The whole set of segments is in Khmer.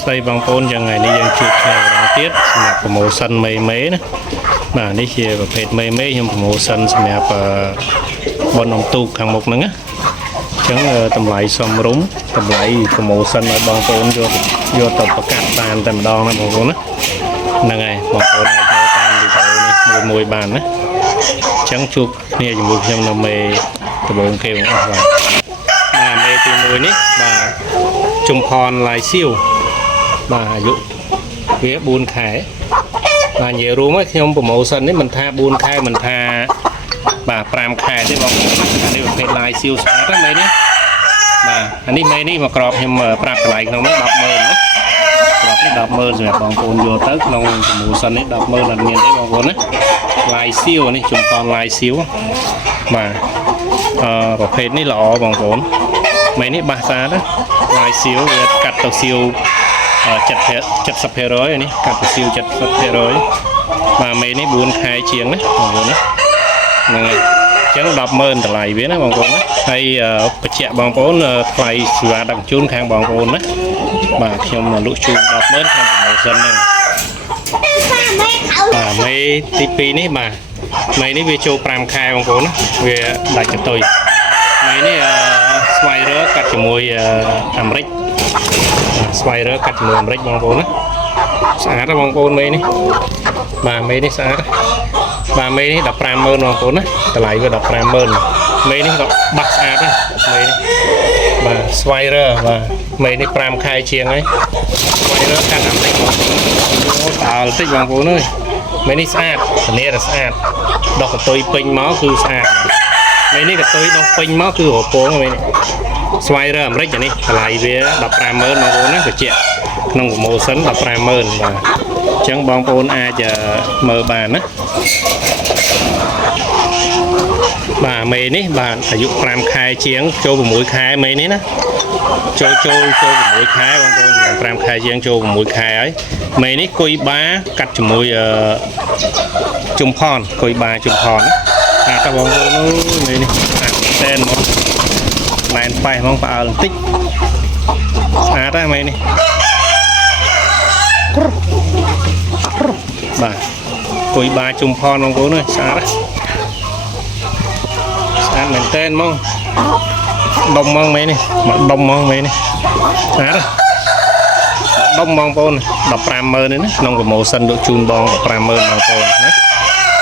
ស្ដីបងប្អូនយ៉ាងថ្ងៃនេះយើងជួបគ្នាម្ដងទៀតសម្រាប់ promotion មេណាបាទនេះជាប្រភេទមេខ្ញុំ promotion សម្រាប់បនអំទូកខាងមុខហ្នឹងណាអញ្ចឹងតម្លៃសមរម្យតម្លៃ promotion ឲ្យបងប្អូនយកទៅប្រកាសបានតែម្ដងណាបងប្អូនណាហ្នឹងហើយបងប្អូនអាចចូលតាមវីដេអូនេះមួយបានណាអញ្ចឹងជួបគ្នាជាមួយខ្ញុំនៅមេដំបូងគេបងប្អូនបាទមេទី1នេះបាទជំផនឡាយសៀវបាទអាយុវា4ខែបាទនិយាយរួមឲ្យខ្ញុំ promotion នេះមិនថា4ខែមិនថាបាទ5ខែទេបងអានេះប្រភេទឡាយសៀវស្អាតហ្នឹងមេនេះបាទអានេះមេនេះមកក្របខ្ញុំប្រាប់កន្លែងក្នុងនេះ 100000 ណាក្របនេះ 100000 សម្រាប់បងប្អូនយកទៅក្នុង promotion នេះ 100000 អត់មានទេបងប្អូនណាឡាយសៀវនេះជំផនឡាយសៀវបាទប្រភេទនេះល្អបងប្អូនមេនេះបាសស្អាតណាឡាយសៀវវាកាត់ទៅសៀវ70% នេះកាត់ទៅសៀវ 70% បាទមេនេះ4ខែជាងណាបងប្អូនណាហ្នឹងហើយអញ្ចឹង 100000 តម្លៃវាណាបងប្អូនណាហើយបញ្ជាក់បងប្អូនថ្លៃសេវាដឹកជញ្ជូនខាងបងប្អូនណាបាទខ្ញុំលក់ជូន 100000 ក្នុង promotion ហ្នឹងបាទមេទី2នេះបាទមេនេះវាចូល5ខែបងប្អូនណាវាដាច់កតុយមេនេះស្វ័យរើកាត់ជាមួយអាមេរិកស្វ័យរើកាត់ជាមួយអាមេរិកបងប្អូនណាស្អាតណាបងប្អូនមេនេះបាទមេនេះស្អាតបាទមេនេះ 150,000 បងប្អូនណាតម្លៃវា 150,000 មេនេះក៏បាក់ស្អាតណាមេនេះបាទស្វ័យរើបាទមេនេះ5ខែជាងហើយស្វ័យរើកាត់អាមេរិកបងប្អូនអូតើតិចបងប្អូនអើយមេនេះស្អាតធានាថាស្អាតដុសកតុយពេញមកគឺស្អាតមេនេះកតុយដុសពេញមកគឺរពងមេនេះស្វ័យរើអាមេរិកនេះតម្លៃវា 150,000 បងប្អូនណាបញ្ជាក់ក្នុង promotion 150,000 បាទអញ្ចឹងបងប្អូនអាចមើលបានណាបាទមេនេះបាទអាយុ5ខែជាងចូល6ខែមេនេះណាចូល6ខែបងប្អូន5ខែជាងចូល6ខែហើយមេនេះគុយបាកាត់ជាមួយជុំផនគុយបាជុំផនណាតើបងប្អូនមេនេះអាតែនមកណែនប៉ែហ្មងផ្អើលបន្តិចស្អាតហើយមេនេះបាទគុយបាជុំផនបងប្អូនអើយស្អាតស្អាតមែនតើហ្មងដុំហ្មងមេនេះមកដុំហ្មងមេនេះស្អាតដុំបងប្អូន 150,000 នេះណាក្នុង promotion លក់ជូនបង 150,000 បងប្អូនណា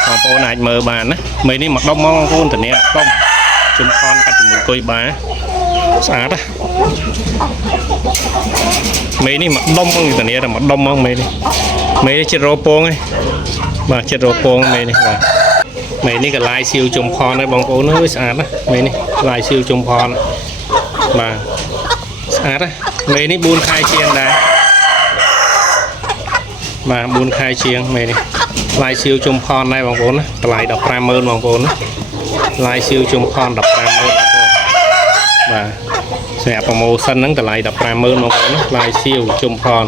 បងប្អូនអាចមើលបានណាមេនេះមកដុំហ្មងបងប្អូនធានាដុំជុំផនកាត់ជាមួយគុយបាស្អាតណាមេនេះមកដុំហ្មងធានាតែមកដុំហ្មងមេនេះចិត្តរោពងឯងបាទចិត្តរោពងមេនេះបាទមេនេះក៏ឡាយសៀវជុំផនដែរបងប្អូនអើយស្អាតណាមេនេះឡាយសៀវជុំផនបាទស្អាតណាមេនេះ4ខែជាងដែរបាទ4ខែជាងមេនេះឡាយសៀវជុំផនដែរបងប្អូនណាតម្លៃ 150,000 បងប្អូនណាឡាយសៀវជុំផន 150,000 បងប្អូនបាទសម្រាប់ promotion ហ្នឹងតម្លៃ 150,000 បងប្អូនណាឡាយសៀវជុំផន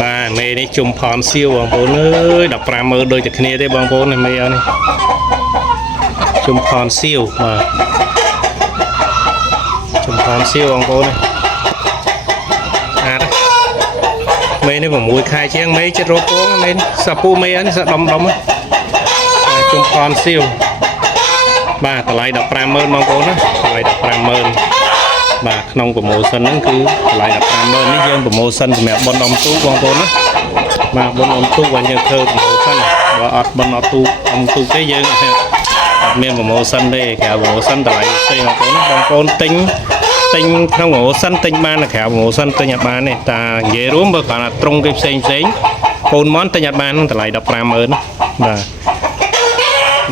បាទមេនេះជុំផនសៀវបងប្អូនអើយ 150,000 ដូចតែគ្នាទេបងប្អូនមេអត់នេះជុំផនសៀវបាទជុំផនសៀវបងប្អូនអាតមេនេះ6ខែជាងមេចិត្តរោពងមេនេះសាពូមេនេះសាដុំជុំផនសៀវបាទតម្លៃ 150,000 បងប្អូនណាតម្លៃ 150,000 បាទក្នុង promotion ហ្នឹងគឺតម្លៃ 150,000 នេះយើង promotion សម្រាប់បុណ្យអុំទូកបងប្អូនណាបាទបុណ្យអុំទូកបើយើងធ្វើ promotion បើអត់បុណ្យអុំទូកទេយើងអត់មាន promotion ទេក្រៅ promotion តម្លៃផ្សេងបងប្អូនណាបងប្អូនទិញក្នុង promotion ទិញបានក្រៅ promotion ទិញអត់បានទេតានិយាយរួមបើគាត់ថាត្រង់គេផ្សេងកូនមន់ទិញអត់បាននឹងតម្លៃ 150,000 បាទ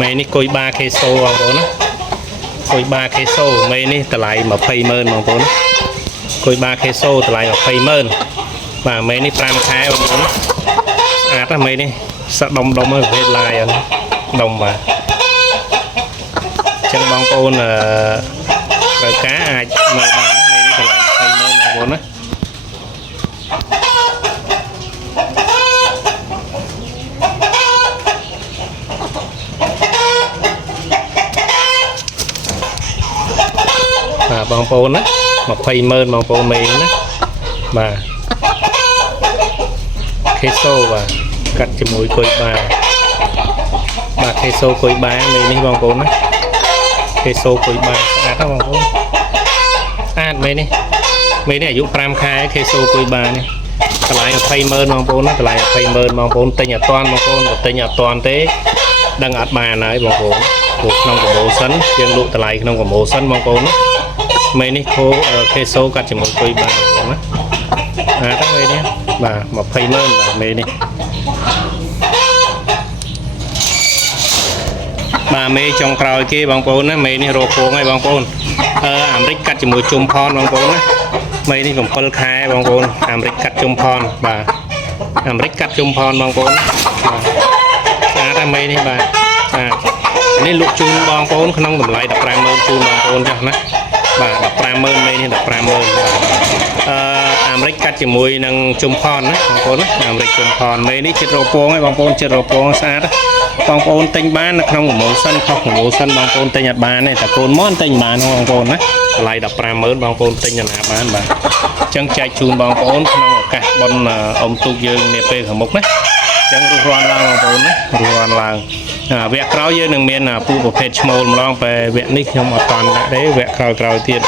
មេនេះគុយបាខេសូបងប្អូនណាគុយបាខេសូមេនេះតម្លៃ 200,000 បងប្អូនគុយបាខេសូតម្លៃ 200,000 បាទមេនេះ5ខែបងប្អូនស្អាតណាមេនេះសាក់ដុំហើយប្រភេទឡាយអត់ដុំបាទអញ្ចឹងបងប្អូនត្រូវការអាចមើលបានមេនេះតម្លៃ 200,000 បងប្អូនណាបងប្អូនណា mà phay mơn bằng phố mê nữa mà khê xô và cắt cho mũi cối bà khê xô cối ba mê ní bằng phố nữa khê xô cối ba át đó bằng phố át mê ní dụ pram khai khê xô cối ba ní cái lại phay mơn bằng phố nó cái lại phay mơn bằng phố tên nhà toàn bằng phố tên nhà toàn thế đang át bà này bằng phố cuộc nông của bộ sắn dân lụ lại nông của bộ sắn bằng phố nó mấy ní khô khê xô cắt chỉ một cây bà nó các mấy nhé mà phay mơn bà mấy đi bà mê trong còi kia bằng phố nó mấy ní rô phố ngay bằng phố ảm rích cắt chỉ một chùm phòn bằng phố nó mấy ní cũng phân khai bằng phố ảm rích cắt chùm phòn bà ảm rích cắt chùm phòn bằng phố các mấy đi bà nên lục chun bằng phố không tầm lại đập ra mơn chun bằng phố cho nó bà đập ra mơn đây đập ra mơn Amerik cắt chỉ mùi năng chùm phòn á bằng phố đó Amerik chùm phòn mấy ní chết rô pông ấy bằng phố chết rô pông xa đó bằng phố tinh bán nó không có màu xanh không có màu xanh bằng phố tinh Nhật Bản này ta côn món tinh bán không bằng phố đó lại đập ra mơn bằng phố tinh Nhật Bản bà chân chạy chun bằng phố không có cả bọn ông tu dương nè phê khởi mục đấy chân rù loan lang bằng phố đó rù loan lang vẹt cáo dương đừng miền là pu bộ phết small mà long về vẹt nick nhưng mà toàn đấy vẹt cáo tiền